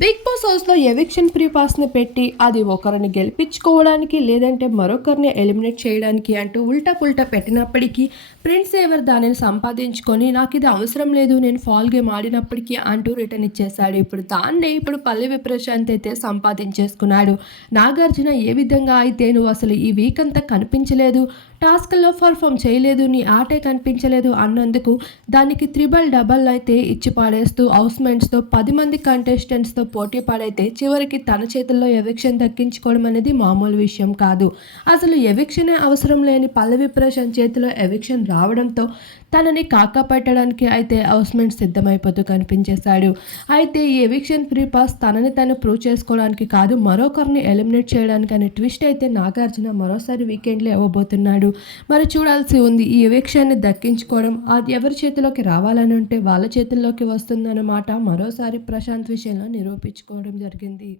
Big Boss హౌస్లో eviction pre పాస్ని పెట్టి అది ఒకరిని గెలిపించుకోవడానికి లేదంటే మరొకరిని ఎలిమినేట్ చేయడానికి అంటూ ఉల్టా పుల్టా పెట్టినప్పటికీ ప్రిన్స్ ఎవర్ దానిని సంపాదించుకొని నాకు ఇది అవసరం లేదు నేను ఫాల్ గేమ్ ఆడినప్పటికీ అంటూ రిటర్న్ ఇచ్చేశాడు. ఇప్పుడు దాన్నే ఇప్పుడు పల్లెవి ప్రశాంత్ అయితే సంపాదించేసుకున్నాడు. నాగార్జున ఏ విధంగా అయితే నువ్వు అసలు ఈ వీక్ అంతా కనిపించలేదు టాస్క్లో పర్ఫామ్ చేయలేదు నీ ఆటే కనిపించలేదు అన్నందుకు దానికి త్రిబల్ డబల్ అయితే ఇచ్చి పాడేస్తూ హౌస్మెంట్స్తో పది మంది కంటెస్టెంట్స్తో పోటీ పడైతే చివరికి తన చేతుల్లో ఎవిక్షన్ దక్కించుకోవడం అనేది మామూలు విషయం కాదు. అసలు ఎవిక్షనే అవసరం లేని పల్లవి ప్రశాంత్ చేతిలో ఎవిక్షన్ రావడంతో తనని కాకా పెట్టడానికి అయితే హౌస్మెంట్ సిద్ధమైపోతూ కనిపించేశాడు. అయితే ఈ ఎవిక్షన్ ఫ్రీ పాస్ తనని తను ప్రూవ్ చేసుకోవడానికి కాదు మరొకరిని ఎలిమినేట్ చేయడానికి అనే ట్విస్ట్ అయితే నాగార్జున మరోసారి వీకెండ్లో ఇవ్వబోతున్నాడు. మరి చూడాల్సి ఉంది ఈ ఎవిక్షన్ని దక్కించుకోవడం అది ఎవరి చేతిలోకి రావాలని ఉంటే వాళ్ళ చేతుల్లోకి వస్తుందన్నమాట మరోసారి ప్రశాంత్ విషయంలో నిరూపించుకోవడం జరిగింది.